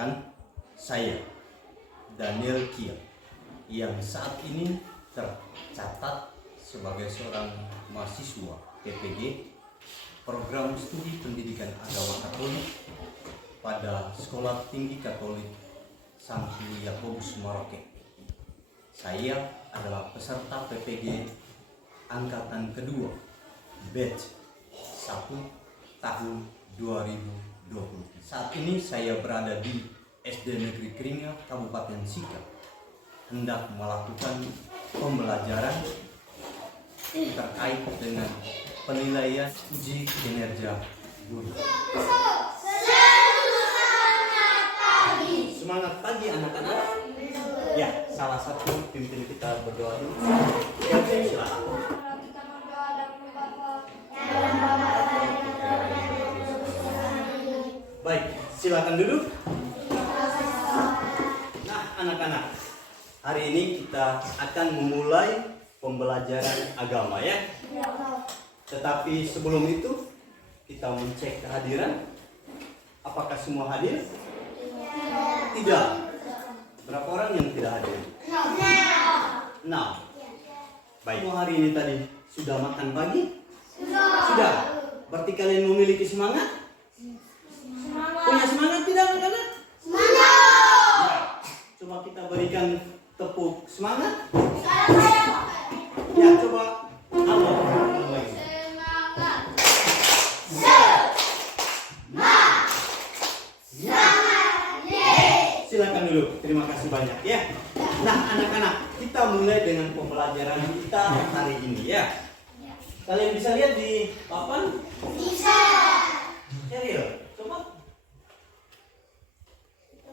Perkenalkan, saya Daniel Kia yang saat ini tercatat sebagai seorang mahasiswa PPG Program Studi Pendidikan Agama Katolik pada Sekolah Tinggi Katolik Santo Yakobus Merauke. Saya adalah peserta PPG angkatan kedua batch 1 tahun 2020. Saat ini saya berada di SD Negeri Keringa, Kabupaten Sika, hendak melakukan pembelajaran terkait dengan penilaian uji kinerja guru. Semangat pagi anak-anak. Ya, salah satu pimpin kita berdoa dulu. Ya, silakan. Baik, silakan duduk. Nah, anak-anak, hari ini kita akan memulai pembelajaran agama ya. Tetapi sebelum itu kita mencek kehadiran. Apakah semua hadir? Tidak. Berapa orang yang tidak hadir? 6. Baik. Semua hari ini tadi sudah makan pagi? Sudah. Berarti kalian memiliki semangat? Punya semangat tidak anak-anak? Semangat! Coba kita berikan tepuk semangat. Ya, coba halo. Semangat. Silakan dulu. Terima kasih banyak ya. Nah, anak-anak, kita mulai dengan pembelajaran kita hari ini ya. Kalian bisa lihat di papan? Bisa. Serius? Coba.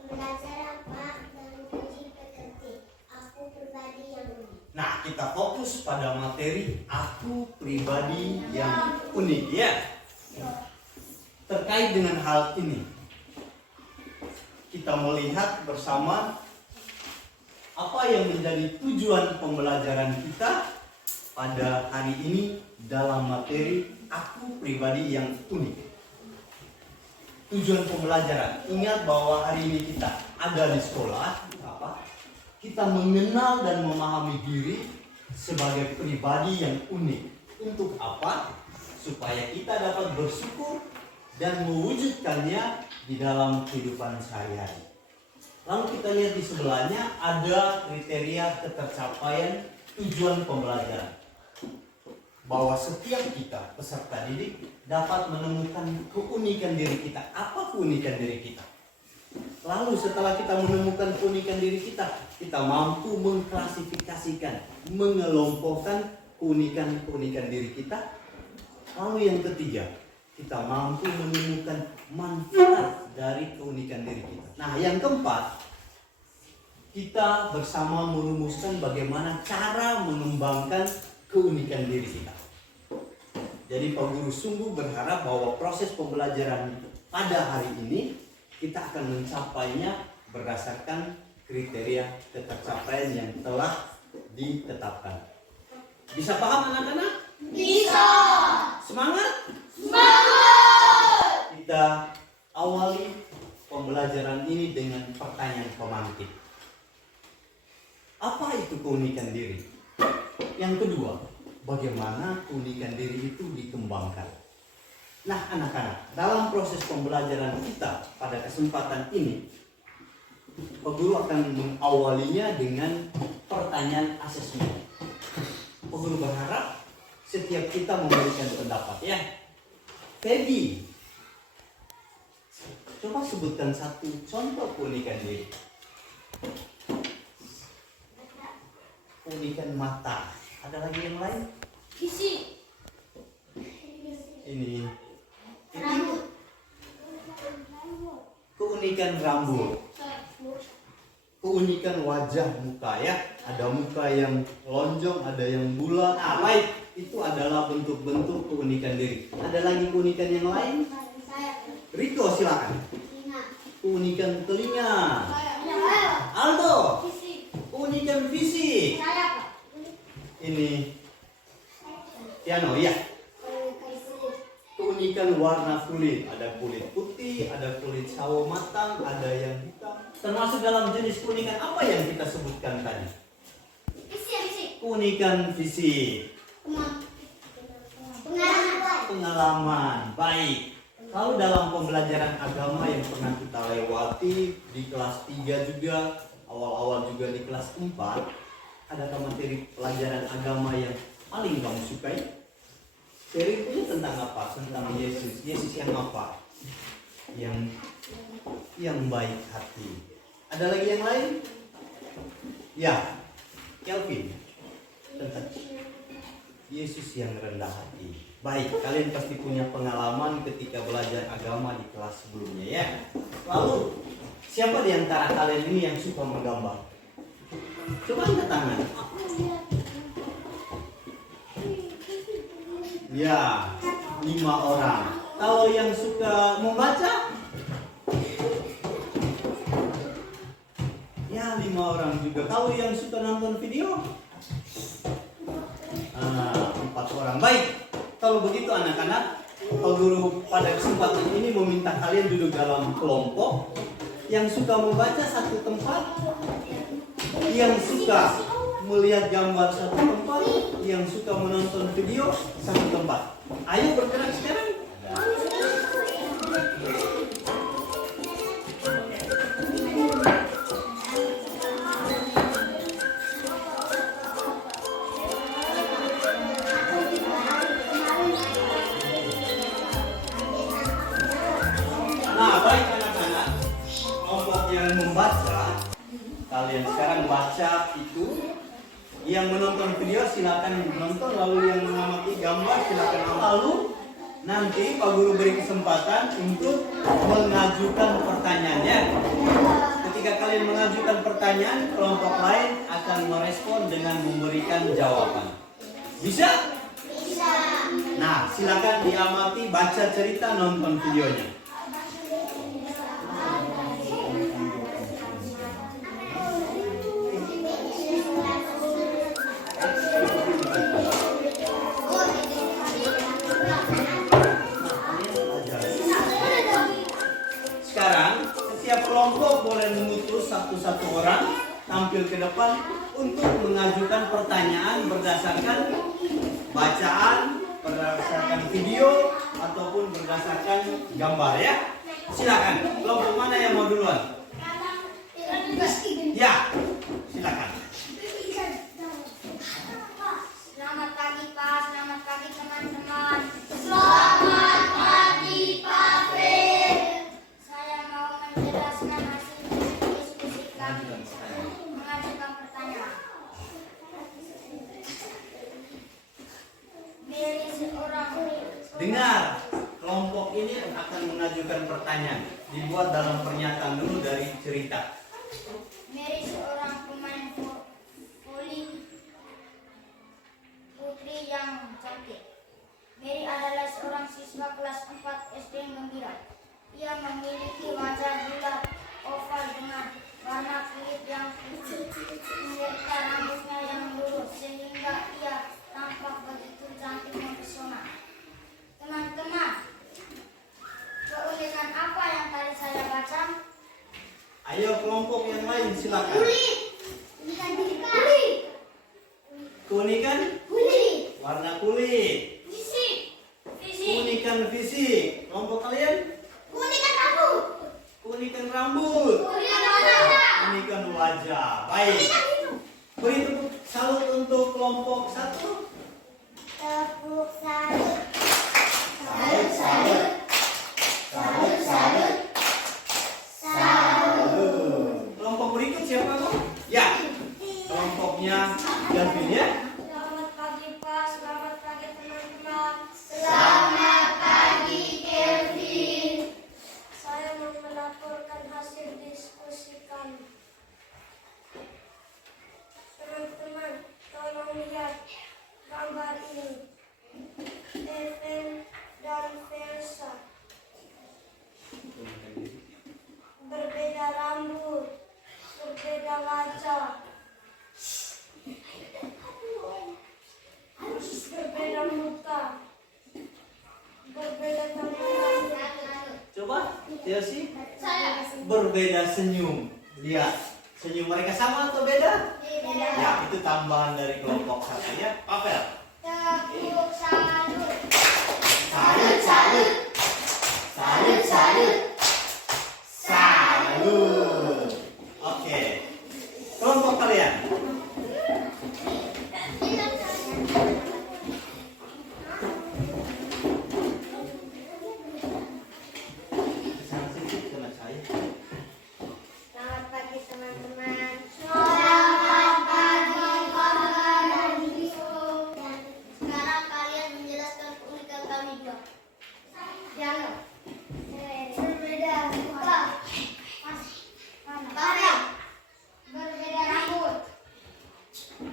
Pembelajaran Pak dan uji PKT. Aku pribadi yang unik. Nah, kita fokus pada materi aku pribadi yang unik ya. Terkait dengan hal ini, kita melihat bersama apa yang menjadi tujuan pembelajaran kita pada hari ini dalam materi aku pribadi yang unik. Tujuan pembelajaran, ingat bahwa hari ini kita ada di sekolah, kita mengenal dan memahami diri sebagai pribadi yang unik. Untuk apa? Supaya kita dapat bersyukur dan mewujudkannya di dalam kehidupan sehari-hari. Lalu kita lihat di sebelahnya ada kriteria ketercapaian tujuan pembelajaran. Bahwa setiap kita peserta didik dapat menemukan keunikan diri kita. Apa keunikan diri kita? Lalu setelah kita menemukan keunikan diri kita, kita mampu mengklasifikasikan, mengelompokkan keunikan diri kita. Lalu yang ketiga, kita mampu menemukan manfaat dari keunikan diri kita. Nah, yang keempat, kita bersama merumuskan bagaimana cara mengembangkan keunikan diri kita. Jadi Pak Guru sungguh berharap bahwa proses pembelajaran pada hari ini kita akan mencapainya berdasarkan kriteria ketercapaian yang telah ditetapkan. Bisa paham anak-anak? Bisa. Semangat? Semangat. Kita awali pembelajaran ini dengan pertanyaan pemantik. Apa itu keunikan diri? Yang kedua, bagaimana keunikan diri itu dikembangkan? Nah, anak-anak, dalam proses pembelajaran kita pada kesempatan ini, Pak Guru akan mengawalinya dengan pertanyaan asesmen. Pak Guru berharap setiap kita memberikan pendapat ya. Feby, coba sebutkan satu contoh keunikan diri. Keunikan mata. Ada lagi yang lain? Isi. Ini. Keunikan rambut. Keunikan wajah muka ya. Ada muka yang lonjong, ada yang bulat. Ah, baik. Itu adalah bentuk-bentuk keunikan diri. Ada lagi keunikan yang lain? Riko silakan. Keunikan telinga. Aldo. Keunikan fisik. Ini Tiano ya. keunikan warna kulit. Ada kulit putih, ada kulit sawo matang, ada yang hitam. Termasuk dalam jenis keunikan apa yang kita sebutkan tadi? Keunikan fisik. Pengalaman. Baik. Kalau dalam pembelajaran agama yang pernah kita lewati di kelas 3 juga, awal-awal juga di kelas 4, adakah materi pelajaran agama yang paling kamu sukai? Seriusnya tentang apa? Tentang Yesus. Yesus yang apa? Yang baik hati. Ada lagi yang lain? Ya, Kelvin. Tentang Yesus yang rendah hati. Baik, kalian pasti punya pengalaman ketika belajar agama di kelas sebelumnya ya. Lalu, siapa di antara kalian ini yang suka menggambar? Coba angkat tangan. Ya, 5 orang. Kalau yang suka membaca? Ya, 5 orang juga. Kalau yang suka nonton video? 4 orang. Baik. Kalau begitu anak-anak, Pak Guru pada kesempatan ini meminta kalian duduk dalam kelompok. Yang suka membaca satu tempat, yang suka melihat gambar satu tempat, yang suka menonton video satu tempat. Ayo bergerak sekarang. Nah, baik anak-anak, kelompok yang membaca, kalian sekarang baca itu. Yang menonton video silakan menonton, lalu yang mengamati gambar silakan amati. Lalu nanti Pak Guru beri kesempatan untuk mengajukan pertanyaannya. Ketika kalian mengajukan pertanyaan, kelompok lain akan merespon dengan memberikan jawaban. Bisa? Bisa. Nah, silakan diamati, baca cerita, nonton videonya. Sekarang, setiap kelompok boleh mengutus satu-satu orang tampil ke depan untuk mengajukan pertanyaan berdasarkan bacaan, berdasarkan video, ataupun berdasarkan gambar ya. Silakan, kelompok mana yang mau duluan? Ya, silakan. Selamat pagi Pak, selamat pagi teman-teman. Selamat pagi Pak Fir. Saya mau menjelaskan hasil diskusi kami. Mengajukan pertanyaan. Mary seorang. Dengar, kelompok ini akan mengajukan pertanyaan. Dibuat dalam pernyataan dulu dari cerita. Mary seorang pemain voli putri yang cantik. Mary adalah seorang siswa kelas 4 SD yang gembira. Ia memiliki wajah bulat oval dengan warna kulit yang putih serta rambutnya yang lurus sehingga ia tampak begitu cantik mempesona. Teman-teman, keunikan apa yang tadi saya baca? Ayo kelompok yang lain silakan. Kulit. Keunikan warna kulit. Fisik. Keunikan fisik. Kelompok kalian? Keunikan rambut. Keunikan wajah. Baik. Beri tepuk salut untuk kelompok 1. Tepuk salut. Kelompok berikut siapa kok? Ya. Kelompoknya Gavin ya. Selamat pagi Pak, selamat pagi teman-teman. Selamat pagi, Kelvin. Saya mau melaporkan hasil diskusi kami. Teman-teman, tolong lihat gambar ini. Evan dan Versa. Berbeda rambut, berbeda wajah, berbeda muka, berbeda lupa? Chelsea? Saya. Berbeda senyum. Lihat, senyum mereka sama atau beda? Beda. Ya, itu tambahan dari kelompok 1 ya. Papel. Tepuk salut. Salut, salut. Salut, salut. Salut. Oke. Kelompok kalian. Sangat sedikit kena saya. Selamat pagi teman-teman. Selamat pagi kakak dan bisu. Sekarang kalian menjelaskan keunikan kami dua. Piano. Berbeda muka. Karya. Berbeda rambut.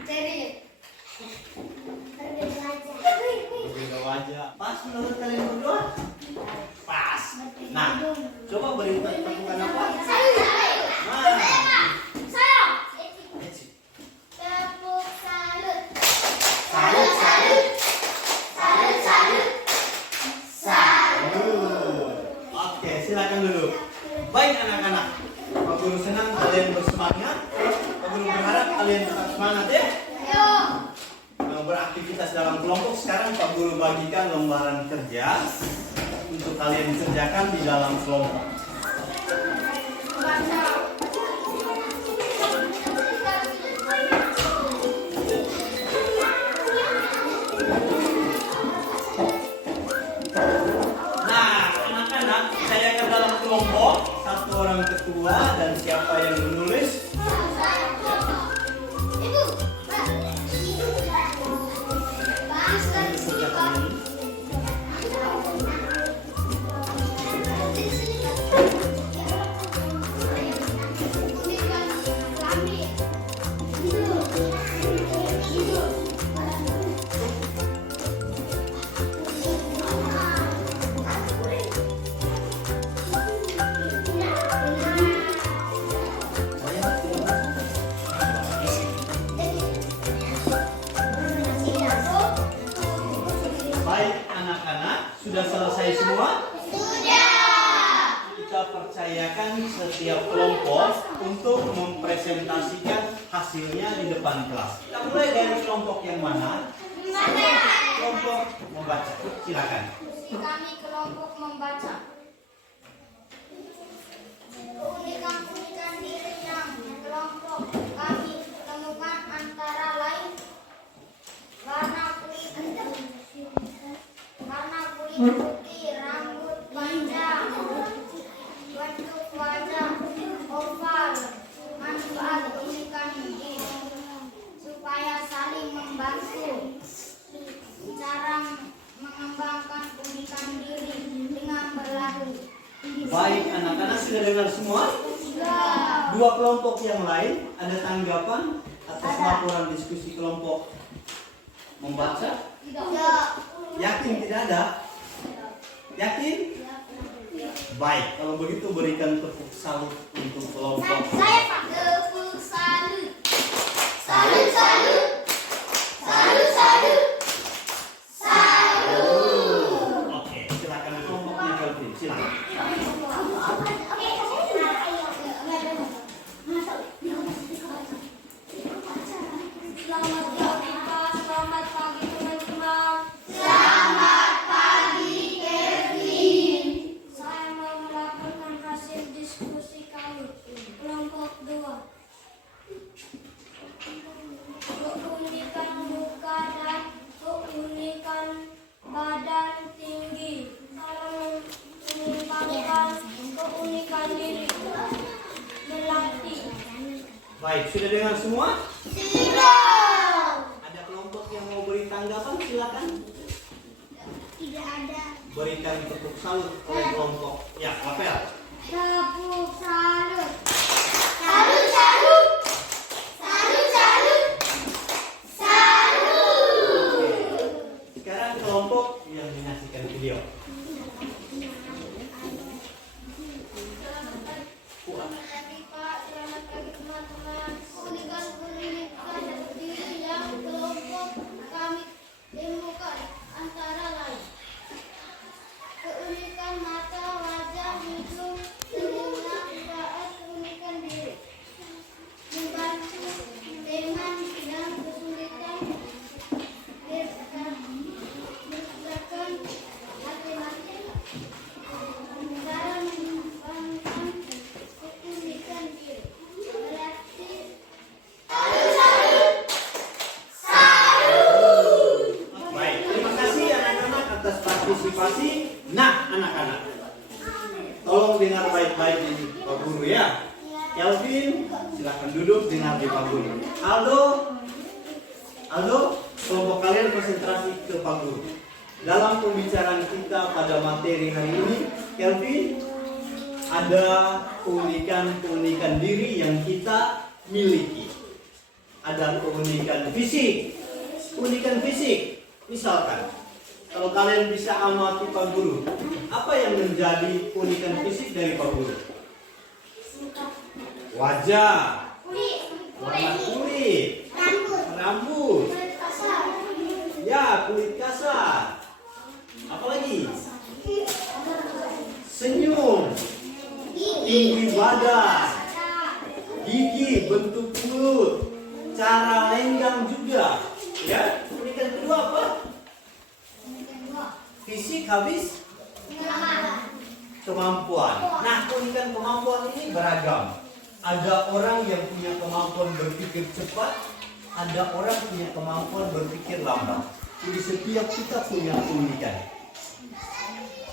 Seri. Berbeda wajah. Berbeda wajah. Pas menurut kalian berdua? Pas. Nah, coba beri tepukan apa? Nah, Saya. Tepuk salut. salut, salut. Salut, salut. Salut. Oke, silakan dulu. Baik anak-anak, Pak Guru senang kalian bersemangat. Pak Guru berharap kalian tetap semangat ya. Yo. Beraktivitas dalam kelompok. Sekarang Pak Guru bagikan lembaran kerja untuk kalian kerjakan di dalam kelompok. Nah, anak-anak, saya akan dalam kelompok, satu orang ketua dan siapa yang menulis. Ibu. Ini kerja kalian. Baik anak-anak, sudah selesai semua? Kita percayakan setiap kelompok untuk mempresentasikan hasilnya di depan kelas. Kita mulai dari kelompok yang mana? Kelompok membaca. Silakan. Kami kelompok membaca. Keunikan-keunikan diri yang kelompok kami temukan antara lain warna kulit putih, rambut panjang, bentuk wajah oval, manfaat keunikan diri supaya saling membantu, cara mengembangkan keunikan diri dengan berlalu. Baik anak-anak, sudah dengar semua? Dua kelompok yang lain ada tanggapan atas laporan diskusi kelompok membaca? Yakin tidak ada? Yakin? Baik, kalau begitu berikan tepuk salut untuk kelompok. Saya Pak. Tepuk salut. Salut, salut. Salut, salut. Salut. Oke, silakan kelompoknya Kelvin, silakan. Selamat pagi teman-teman. Selamat pagi, Kevin. Saya mau melaporkan hasil diskusi kami kelompok 2. Keunikan muka dan keunikan badan tinggi, cara mengembangkan keunikan diri, berlatih. Baik, sudah dengar semua? Siap. Ada kelompok yang mau beri tanggapan, silakan. Tidak ada. Berikan tepuk salut oleh kelompok. Ya, Apel. Tepuk salut. Salut, salut. Salut, salut. Salut. Sekarang kelompok yang menyaksikan video. Selamat pagi Pak, selamat pagi teman-teman. Keunikan diri yang kelompok kami temukan antara lain keunikan mata, wajah, antisipasi. Nah, anak-anak, tolong dengar baik-baik ini Pak Guru ya. Kelvin, silakan duduk, dengar di Pak Guru. Aldo, kelompok kalian konsentrasi ke Pak Guru. Dalam pembicaraan kita pada materi hari ini, Kelvin, ada keunikan-keunikan diri yang kita miliki. Ada keunikan fisik. Keunikan fisik, misalkan, kalau kalian bisa amati Pak Guru, apa yang menjadi keunikan fisik dari Pak Guru? Wajah, warna kulit, rambut, ya kulit kasar. Apalagi? Senyum, tinggi badan, gigi, bentuk mulut, cara lenggang juga. Ya, keunikan kedua apa? Fisik habis kemampuan. Nah, keunikan kemampuan ini beragam. Ada orang yang punya kemampuan berpikir cepat, ada orang punya kemampuan berpikir lambat. Jadi setiap kita punya keunikan.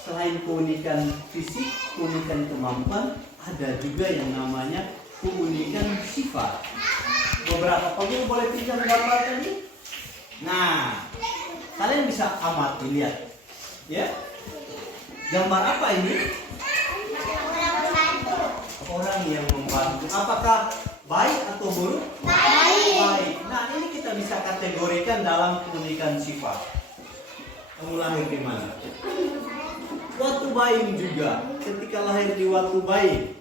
Selain keunikan fisik, keunikan kemampuan, ada juga yang namanya keunikan sifat. Beberapa Pak boleh pinjam gambar tadi? Nah, kalian bisa amati, lihat, ya. Gambar apa ini? Orang yang membantu. Apakah baik atau buruk? Baik. Nah, ini kita bisa kategorikan dalam keunikan sifat. Kamu lahir di mana? Watu Bain juga. Ketika lahir di Watu Bain,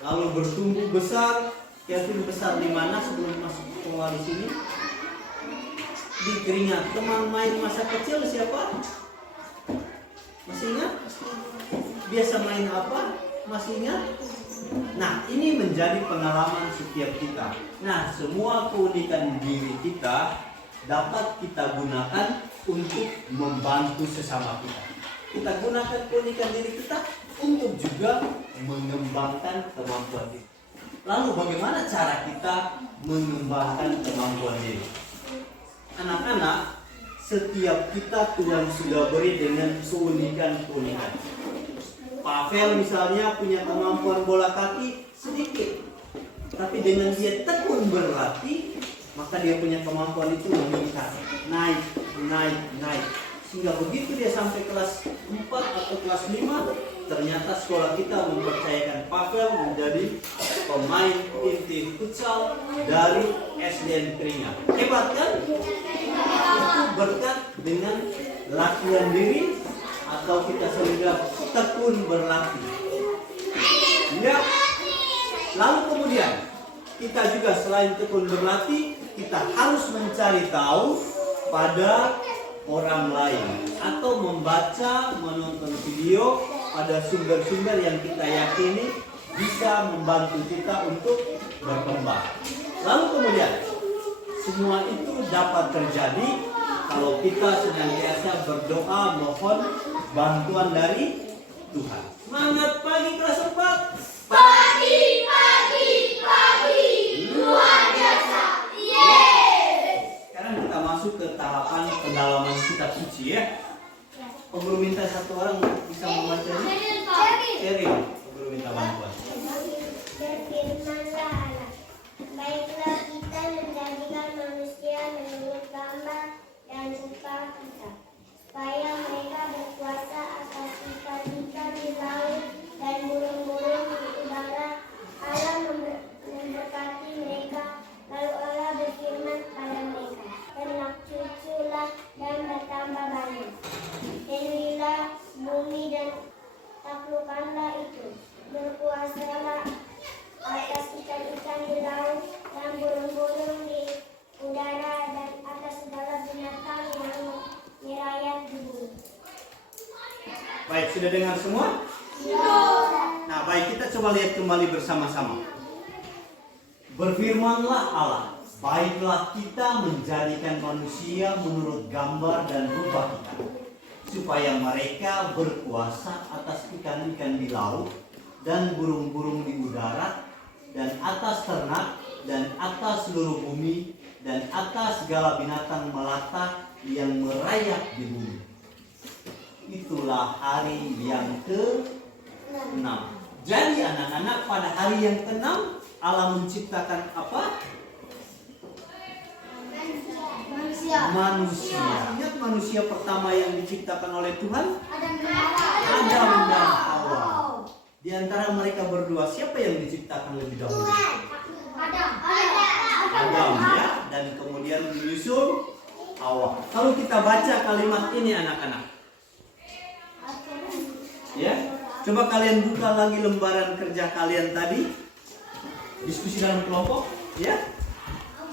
lalu bertumbuh besar. Kelvin besar di mana sebelum masuk sekolah di sini? Di Keringat. Teman main masa kecil siapa? Masih ingat? Biasa main apa? Masih ingat? Nah, ini menjadi pengalaman setiap kita. Nah, semua keunikan diri kita dapat kita gunakan untuk membantu sesama kita. Kita gunakan keunikan diri kita untuk juga mengembangkan kemampuan diri. Lalu bagaimana cara kita mengembangkan kemampuan diri? Anak-anak, setiap kita Tuhan sudah beri dengan keunikan-keunikan. Pavel misalnya punya kemampuan bola kaki sedikit, tapi dengan dia tekun berlatih, maka dia punya kemampuan itu meningkat, naik. Sehingga begitu dia sampai kelas 4 atau kelas 5, ternyata sekolah kita mempercayakan Pavel menjadi pemain inti futsal dari SDN Keringat. Hebat kan? Itu berkat dengan latihan diri atau kita sudah tekun berlatih. Ya. Lalu kemudian kita juga selain tekun berlatih, kita harus mencari tahu pada orang lain atau membaca, menonton video pada sumber-sumber yang kita yakini bisa membantu kita untuk berkembang. Lalu kemudian semua itu dapat terjadi kalau kita senantiasa berdoa mohon bantuan dari Tuhan. Semangat pagi kelas 4. Pagi, luar biasa. Sekarang kita masuk ke tahapan pendalaman kitab suci ya. Guru minta satu orang bisa membaca ini. Sheryl, guru minta bantuan. Berfirmanlah Allah, baiklah kita menjadikan manusia menurut gambar dan rupa kita, supaya mereka berkuasa atas ikan-ikan di laut dan burung-burung di udara. Allah memberkati mereka, lalu Allah berfirman pada mereka, ternak cuculah dan bertambah banyak. Penuhilah bumi dan taklukkanlah itu. Berkuasalah atas ikan-ikan di laut dan burung-burung di udara dan atas segala binatang yang merayap di bumi. Baik, sudah dengar semua? Nah, baik, kita coba lihat kembali bersama-sama. Berfirmanlah Allah, baiklah kita menjadikan manusia menurut gambar dan rupa kita, supaya mereka berkuasa atas ikan-ikan di laut dan burung-burung di udara dan atas ternak dan atas seluruh bumi dan atas segala binatang melata yang merayap di bumi. itulah hari yang ke-6. Jadi anak-anak, pada hari yang ke-6 Allah menciptakan apa? Manusia. Ingat manusia pertama yang diciptakan oleh Tuhan? Adam dan Hawa. Di antara mereka berdua, siapa yang diciptakan lebih dahulu? Adam ya, dan kemudian menyusul Hawa. Kalau kita baca kalimat ini anak-anak, ya, coba kalian buka lagi lembaran kerja kalian tadi, diskusi dalam kelompok, ya.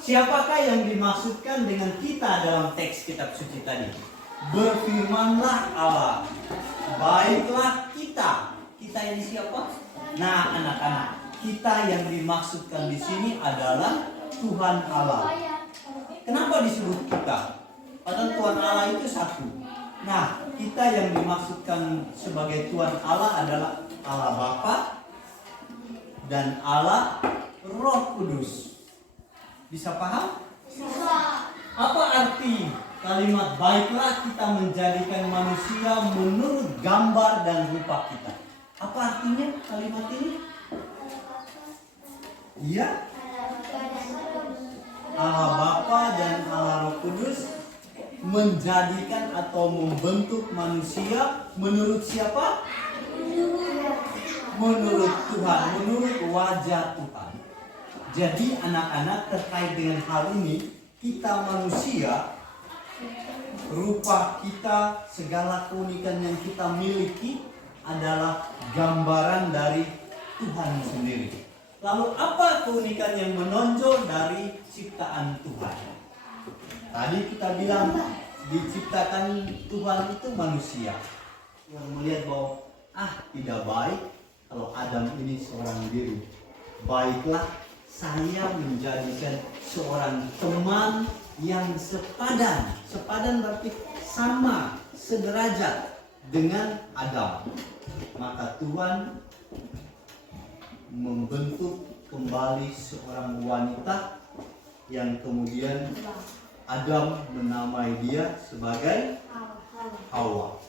Siapakah yang dimaksudkan dengan kita dalam teks kitab suci tadi? Berfirmanlah Allah, baiklah kita. Kita ini siapa? Nah, anak-anak, kita yang dimaksudkan di sini adalah Tuhan Allah. Kenapa disebut kita? Padahal Tuhan Allah itu satu. Nah, kita yang dimaksudkan sebagai Tuhan Allah adalah Allah Bapa dan Allah Roh Kudus. Bisa paham? Apa arti kalimat baiklah kita menjadikan manusia menurut gambar dan rupa kita? Apa artinya kalimat ini? Iya. Allah Bapa dan Allah Roh Kudus menjadikan atau membentuk manusia menurut siapa? Menurut Tuhan, menurut wajah Tuhan. Jadi anak-anak, terkait dengan hal ini, kita manusia, rupa kita, segala keunikan yang kita miliki adalah gambaran dari Tuhan sendiri. Lalu apa keunikan yang menonjol dari ciptaan Tuhan? Tadi kita bilang diciptakan Tuhan itu manusia. Yang melihat bahwa tidak baik kalau Adam ini seorang diri. Baiklah saya menjadikan seorang teman yang sepadan. Sepadan berarti sama, sederajat dengan Adam. Maka Tuhan membentuk kembali seorang wanita yang kemudian Adam menamai dia sebagai Hawa.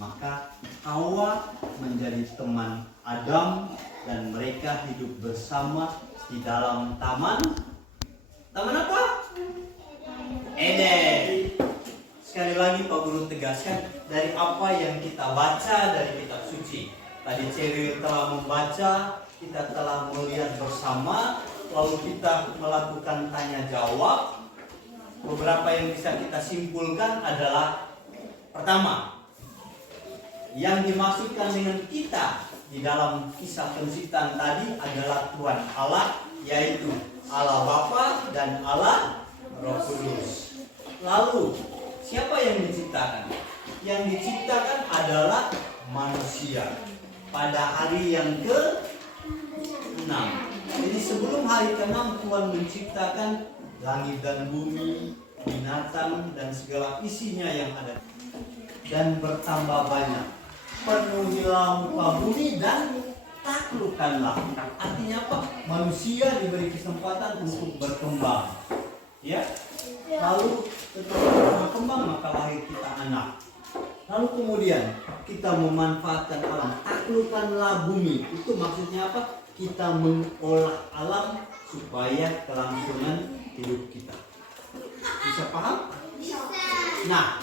Maka Hawa menjadi teman Adam dan mereka hidup bersama di dalam taman apa? Eden. Sekali lagi Pak Guru tegaskan, dari apa yang kita baca dari kitab suci. Tadi Ceril telah membaca, kita telah melihat bersama, lalu kita melakukan tanya jawab. Beberapa yang bisa kita simpulkan adalah, pertama, yang dimaksudkan dengan kita di dalam kisah penciptaan tadi adalah Tuhan Allah, yaitu Allah Bapa dan Allah Roh Kudus. Lalu siapa yang diciptakan? Yang diciptakan adalah manusia pada hari yang ke-6. Jadi sebelum hari ke-6 Tuhan menciptakan langit dan bumi, binatang dan segala isinya yang ada, dan bertambah banyak. Penuhilah muka bumi dan taklukkanlah. Artinya apa? Manusia diberi kesempatan untuk berkembang, ya. Lalu setelah berkembang maka lahir kita anak. Lalu kemudian kita memanfaatkan alam. Taklukkanlah bumi. Itu maksudnya apa? Kita mengolah alam supaya kelangsungan hidup kita. Bisa paham? Nah,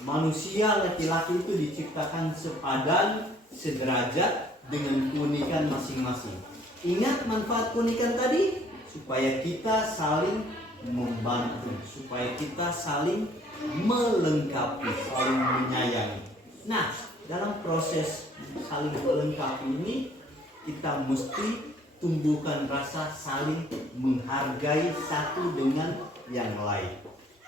manusia laki-laki itu diciptakan sepadan, sederajat dengan keunikan masing-masing. Ingat manfaat keunikan tadi? Supaya kita saling membantu, supaya kita saling melengkapi, saling menyayangi. Nah, dalam proses saling melengkapi ini, kita mesti tumbuhkan rasa saling menghargai satu dengan yang lain.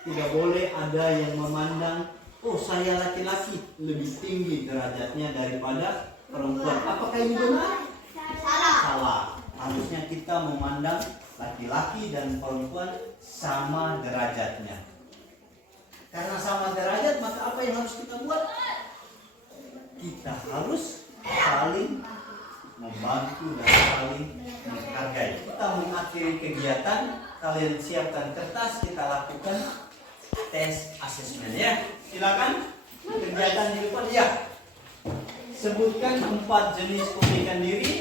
Tidak boleh ada yang memandang, oh saya laki-laki lebih tinggi derajatnya daripada perempuan. Apakah ini benar? Salah. Harusnya kita memandang laki-laki dan perempuan sama derajatnya. Karena sama derajat, maka apa yang harus kita buat? Kita harus saling membantu dan saling menghargai. Kita mengakhiri kegiatan, kalian siapkan kertas, kita lakukan tes asesmen ya. Silakan. dikerjakan di depan? Ya. Sebutkan 4 jenis pemilikan diri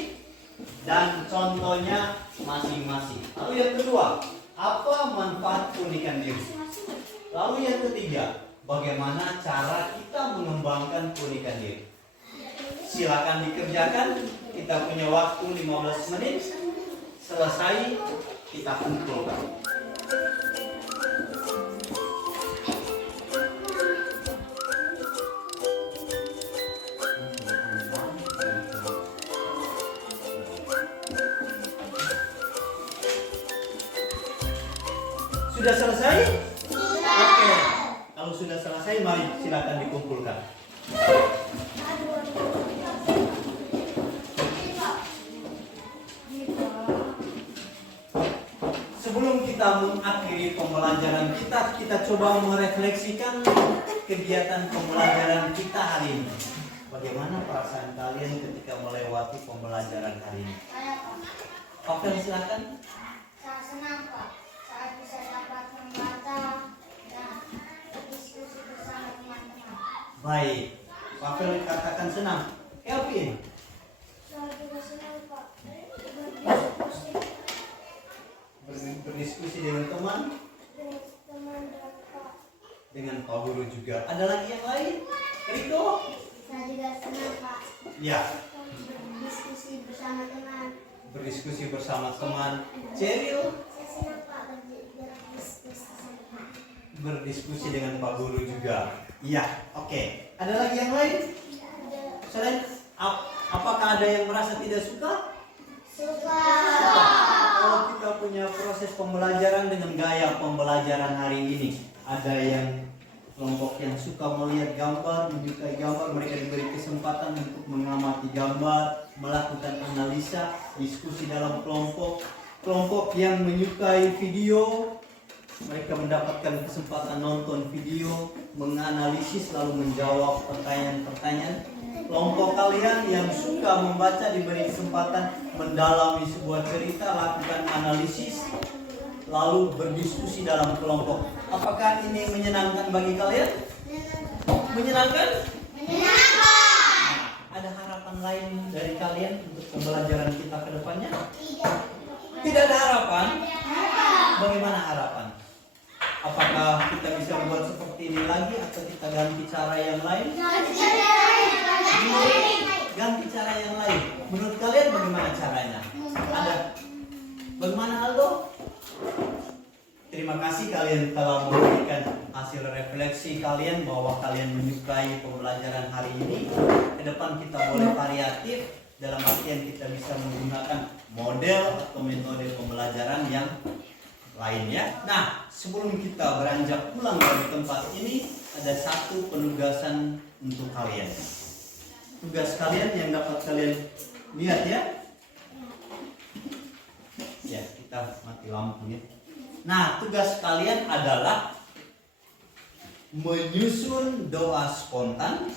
dan contohnya masing-masing. Lalu yang kedua, apa manfaat pemilikan diri? Lalu yang ketiga, bagaimana cara kita mengembangkan pemilikan diri? Silakan dikerjakan. Kita punya waktu 15 menit. Selesai, kita kumpulkan. Sudah selesai? Oke. Kalau sudah selesai, mari silakan dikumpulkan. Sebelum kita mengakhiri pembelajaran kita coba merefleksikan kegiatan pembelajaran kita hari ini. Bagaimana perasaan kalian ketika melewati pembelajaran hari ini? Pavel, silakan. Saya senang, Pak, saat bisa dapat membaca dan berdiskusi bersama teman-teman. Baik, Pavel katakan senang. Kelvin, Saya juga senang, Pak. berdiskusi dengan teman, Teman dan Pak. dengan Pak Guru juga. Ada lagi yang lain? Riko? Saya juga senang, Pak. Ya, Berdiskusi bersama teman. berdiskusi bersama teman. Ceril, Saya senang, Pak, berdiskusi sama teman. berdiskusi dengan Pak Guru juga. Iya, oke. Ada lagi yang lain? Selain, apakah ada yang merasa tidak suka? Suka. Kalau kita punya proses pembelajaran dengan gaya pembelajaran hari ini, ada yang kelompok yang suka melihat gambar, menyukai gambar, mereka diberi kesempatan untuk mengamati gambar, melakukan analisa, diskusi dalam kelompok. Kelompok yang menyukai video, mereka mendapatkan kesempatan nonton video, menganalisis lalu menjawab pertanyaan-pertanyaan. Kelompok kalian yang suka membaca diberi kesempatan mendalami sebuah cerita, lakukan analisis, lalu berdiskusi dalam kelompok. Apakah ini menyenangkan bagi kalian? Menyenangkan? Menyenangkan. Ada harapan lain dari kalian untuk pembelajaran kita ke depannya? Tidak ada harapan? Bagaimana harapan? Apakah kita bisa membuat seperti ini lagi atau kita ganti cara yang lain? Ganti cara yang lain. Menurut kalian bagaimana caranya? Ada? Bagaimana Aldo? Terima kasih kalian telah memberikan hasil refleksi kalian bahwa kalian menyukai pembelajaran hari ini. Ke depan kita boleh variatif dalam artian kita bisa menggunakan model atau metode pembelajaran yang lainnya. Nah, sebelum kita beranjak pulang dari tempat ini, ada satu penugasan untuk kalian. Tugas kalian yang dapat kalian lihat ya. Ya, kita mati lampu ya. Nah, tugas kalian adalah menyusun doa spontan.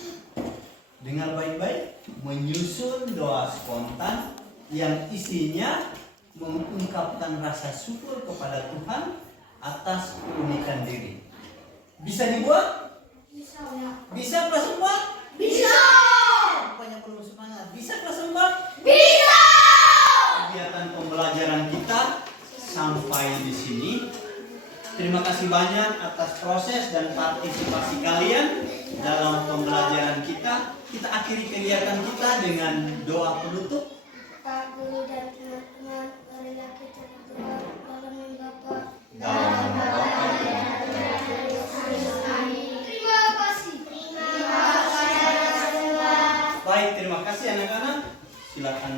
Dengar baik-baik, menyusun doa spontan yang isinya mengungkapkan rasa syukur kepada Tuhan atas keunikan diri. Bisa dibuat? Bisa. Bisa kelas 4? Bisa. Banyak perlu semangat. Bisa kelas 4? Bisa. Kegiatan pembelajaran kita sampai di sini. Terima kasih banyak atas proses dan partisipasi kalian dalam pembelajaran kita. Kita akhiri kegiatan kita dengan doa penutup. Pak Guru dan teman-teman, marilah kita berdoa dalam nama Bapa. Dalam nama Bapa dan Terima kasih. Terima kasih semua. Baik, terima kasih anak-anak. Silakan